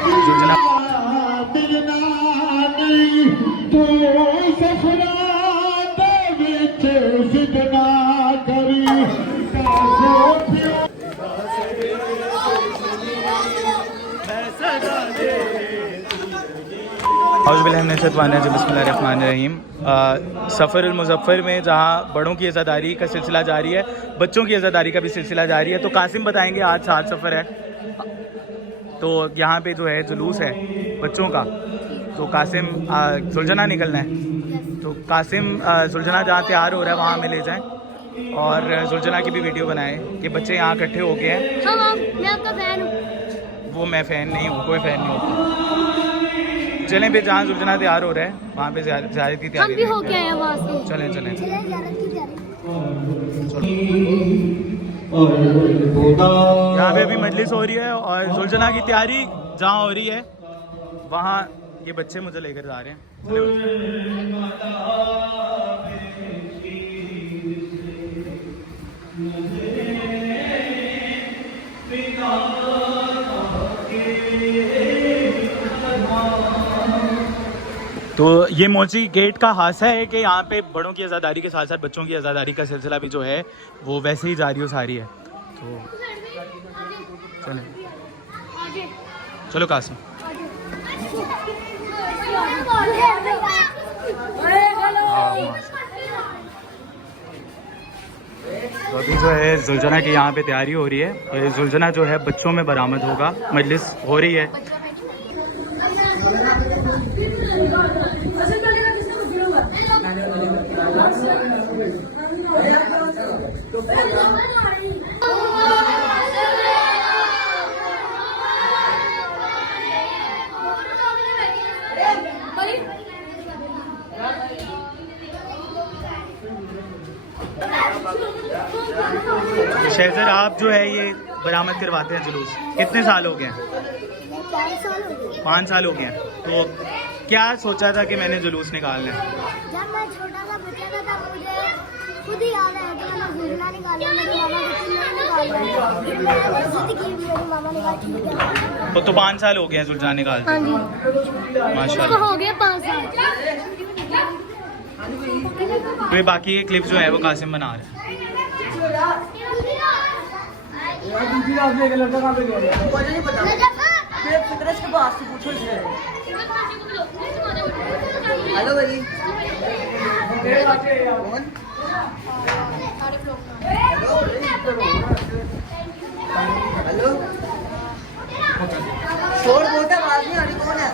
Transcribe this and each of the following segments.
जुलझना बिस्मिल्लाहिर्रहमानिर्रहीम। सफ़रुल मुज़फ़्फ़र में जहाँ बड़ों की अज़ादारी का सिलसिला जारी है, बच्चों की अज़ादारी का भी सिलसिला जारी है। तो कासिम बताएंगे आज 7 सफ़र है, तो यहाँ पे जो है जुलूस है बच्चों का। तो कासिम सुलझना निकलना है, तो कासिम सुलझना जहाँ तैयार हो रहा है वहाँ हमें ले जाएँ और सुलझना की भी वीडियो बनाएं कि बच्चे यहाँ इकट्ठे हो गए हैं। हाँ, मैं आपका फ़ैन हूँ। वो मैं फ़ैन नहीं हूँ, कोई फ़ैन नहीं होता। चलें फिर जहाँ सुलझना तैयार हो रहा है वहाँ पे ज़ियारत की तैयारी हम भी हो के आए हैं वहाँ से। चलें चलें यहाँ पे अभी मजलिस हो रही है और सुलझना की तैयारी जहाँ हो रही है वहाँ ये बच्चे मुझे लेकर जा रहे हैं। तो ये मोची गेट का हादसा है कि यहाँ पे बड़ों की आज़ादारी के साथ साथ बच्चों की आज़ादारी का सिलसिला भी जो है वो वैसे ही जारी हो सारी है। तो चलें, चलो कासिम। तो अभी जो है सुलझना की यहाँ पे तैयारी हो रही है और ये सुलझना जो है बच्चों में बरामद होगा। मजलिस हो रही है। शहज़र आप जो है ये बरामद करवाते हैं जुलूस, कितने साल हो गए हैं? 5 साल हो गए हैं। तो क्या सोचा था कि मैंने जुलूस निकालना है? जब मैं छोटा सा बच्चा था तब मुझे खुद ही याद आया कि मैंने जुलझना निकालना, मेरे मामा ने तो 5 साल हो गए हैं जुलझना निकालते? हाँ जी, माशाल्लाह हो गए 5 साल। तो ये बाकी ये क्लिप जो है वो कासिम बना रहे हैं। हेलो भाई, हेलो शोर बहुत है, आवाज नहीं आ रही, कौन है?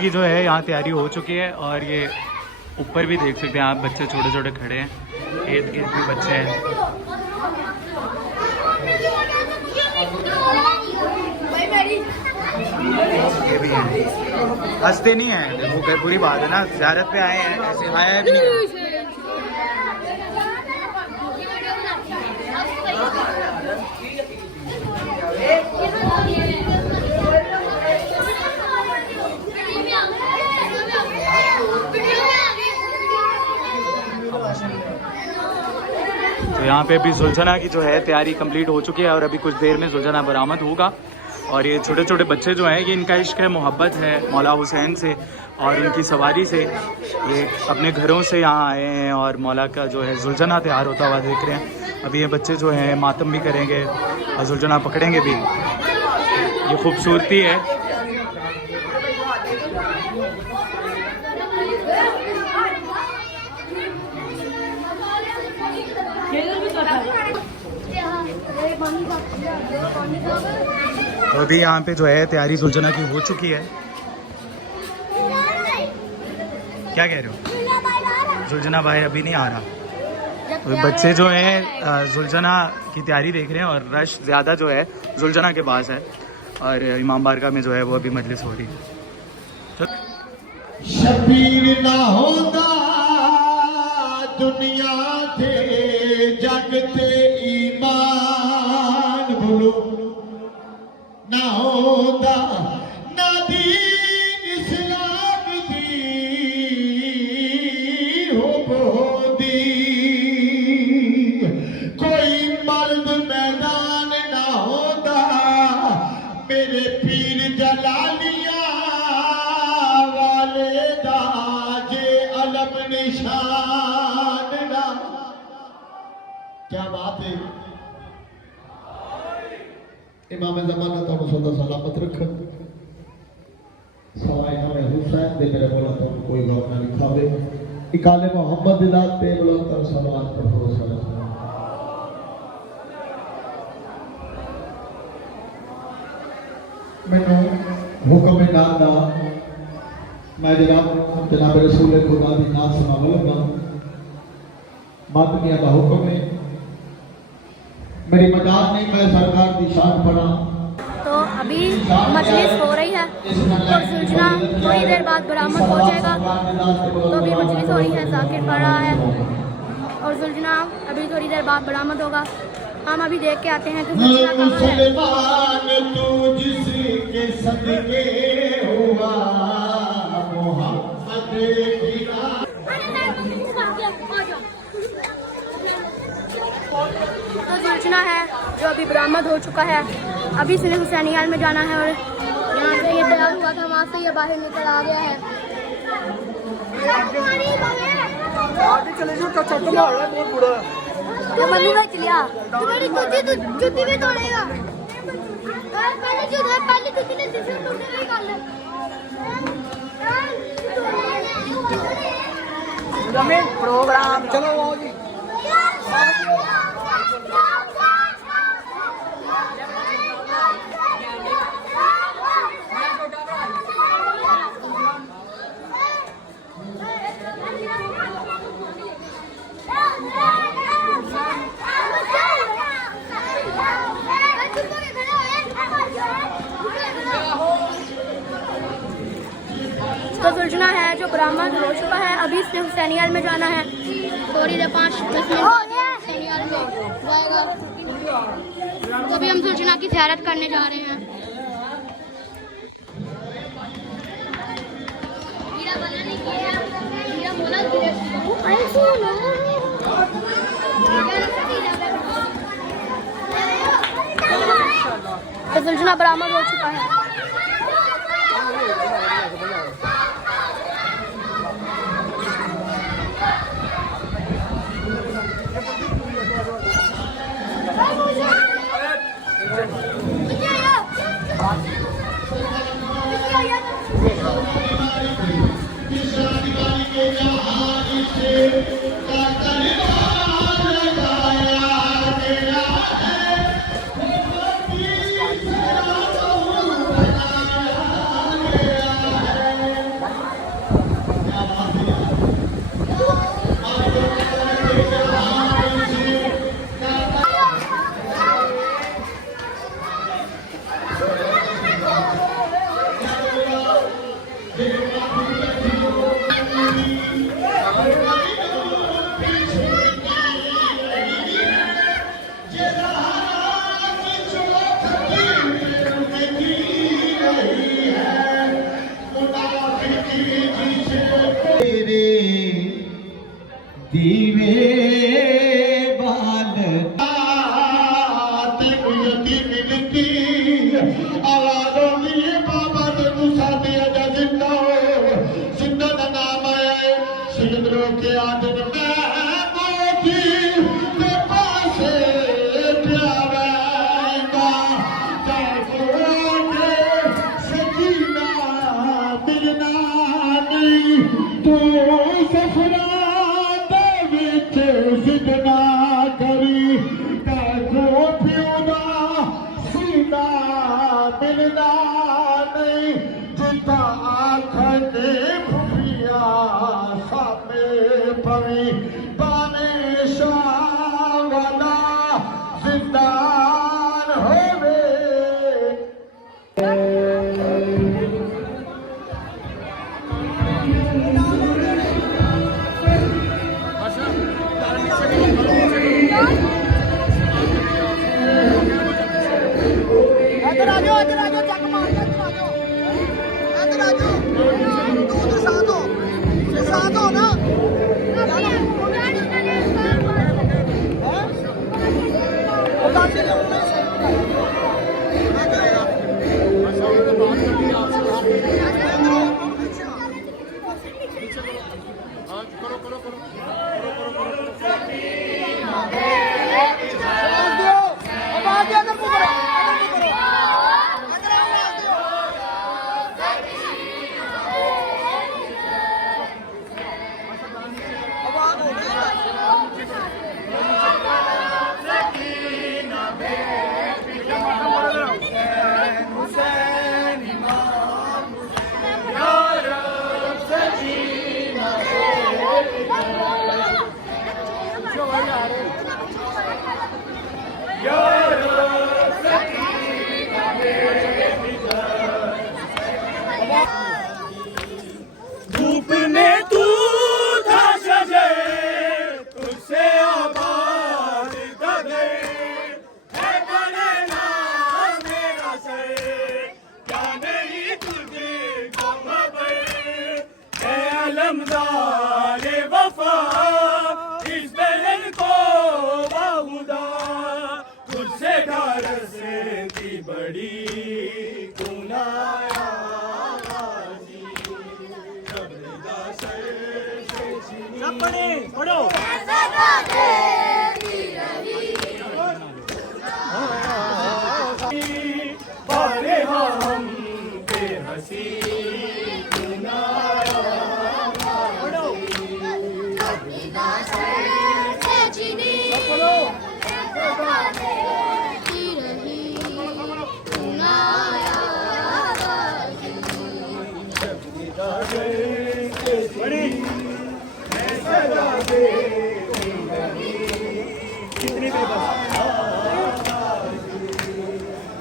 की जो है यहाँ तैयारी हो चुकी है और ये ऊपर भी देख सकते हैं आप, बच्चे छोटे छोटे खड़े हैं, ईद के भी बच्चे हैं। ये भी है, हंसते नहीं है, वो बुरी बात है ना, ज़ियारत पे आए हैं, ऐसे आया भी नहीं। तो यहाँ पे अभी सुलझना की जो है तैयारी कंप्लीट हो चुकी है और अभी कुछ देर में सुलझना बरामद होगा। और ये छोटे छोटे बच्चे जो हैं, ये इनका इश्क है, मोहब्बत है मौला हुसैन से और उनकी सवारी से। ये अपने घरों से यहाँ आए हैं और मौला का जो है सुलझना तैयार होता हुआ देख रहे हैं। अभी ये बच्चे जो हैं मातम भी करेंगे और सुलझना पकड़ेंगे भी। ये खूबसूरती है। तो अभी यहाँ पे जो है तैयारी सुलझना की हो चुकी है। क्या कह रहे हो? सुलझना भाई अभी नहीं आ रहा। तो बच्चे जो हैं सुलझना की तैयारी देख रहे हैं और रश ज़्यादा जो है सुलझना के पास है और इमाम बारगाह में जो है वो अभी मजलिस हो रही है। शबीर ना होता दुनिया थे जगते ईमान भूलो ना होता ना दीन इस्लाम दी हो दी क्या बात है। इमाम ज़माना तो सदा सलामत रख। सवाए हमें हुसैन दे मेरे बोला तो कोई गौर ना लिखावे। इकाले मोहम्मद दिलात पे बोला तो सलावत पढ़ो सलाम। मैंने हुक्म नादा मैं जनाब रसूल खुदा दी नात सुनाऊंगा। मातमिया का हुक्म है। मेरी मजाक नहीं, मैं सरकार की शान पढ़ा। तो अभी मजलिस हो रही है और सुलझना थोड़ी देर बाद बरामद हो जाएगा। तो अभी मजलिस हो रही है, जाकिर पढ़ रहा है और सुलझना अभी थोड़ी देर बाद बरामद होगा। हम अभी देख के आते हैं कि सुलझना कहाँ है। तू जिसके सदके हुआ मोहम्मद की राह। तो सुलझना है जो अभी बरामद हो चुका है। अभी इसने हुसैनियाल में जाना है और यहाँ से ये तैयार हुआ था, वहाँ से ये बाहर निकल आ गया है। तो मनु भाई चलिया तुम्हारी जूती भी तोड़ेगा। पहले जूती ने दूसरी टूटने में निकाल ले। प्रोग्राम चलो आओ जी। तो सुलझना है जो बरामद हो चुका है। अभी इसने हुसैनियाल में जाना है। थोड़ी देर 5-10 मिनट हुसैनियाल में जाएगा। तो अभी हम सुलझना की ज़ियारत करने जा रहे हैं। तो सुलझना बरामद हो चुका है। दीवे बाल आवाज़ों में बाबा ने गुस्सा दिया जा जिंदा जिंदा का नाम है सिंदरों के आदिन में मोती के पास प्यारेगा जागोगे सजीना मिलना नहीं तो सफरा जितना करी को प्यूना सीना मिलना नहीं जिता आखने भूपिया सामे पवी बाने शाह वाला जिंदान होवे। Gracias. धूप में तू था शजर, तुझसे आबाद कदर है बनना मेरा सर, क्या नहीं तुझे खबर है अलमदार वफा, इस बहन को बाहुदा तुझसे ढारस की बड़ी गुनाया पढ़ो बारे हम बेहसी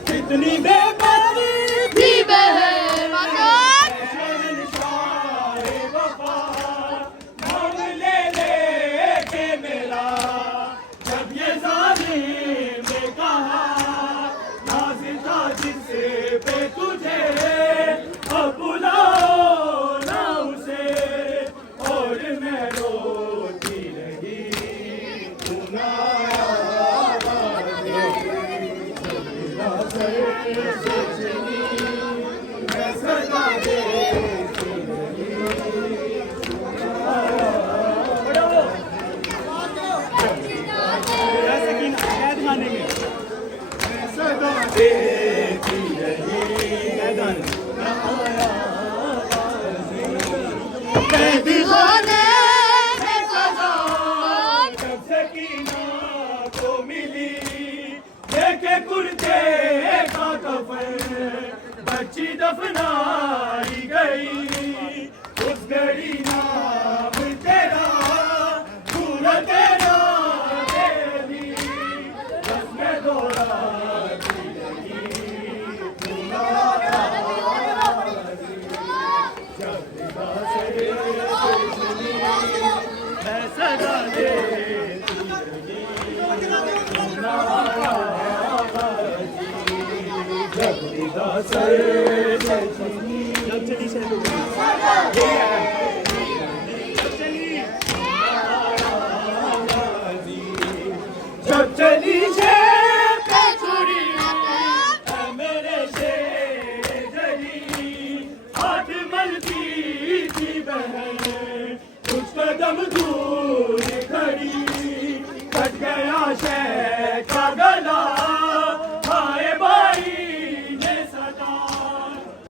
कितनी बेबसी भी बहन शहंशाह वफा, नाम ले के मेरा जब ये ज़ालिम ने कहा, नाज़िल था जिससे पे तुझे अब बुलाओ ना उसे, और मैं रोती रही जब सकीना को मिली देखे कुर्ते का कफन, बच्ची दफनाई गई उस घड़ी नाम तेरा पूरा तेरा तेरी रस्म दोहरा सदा दे जब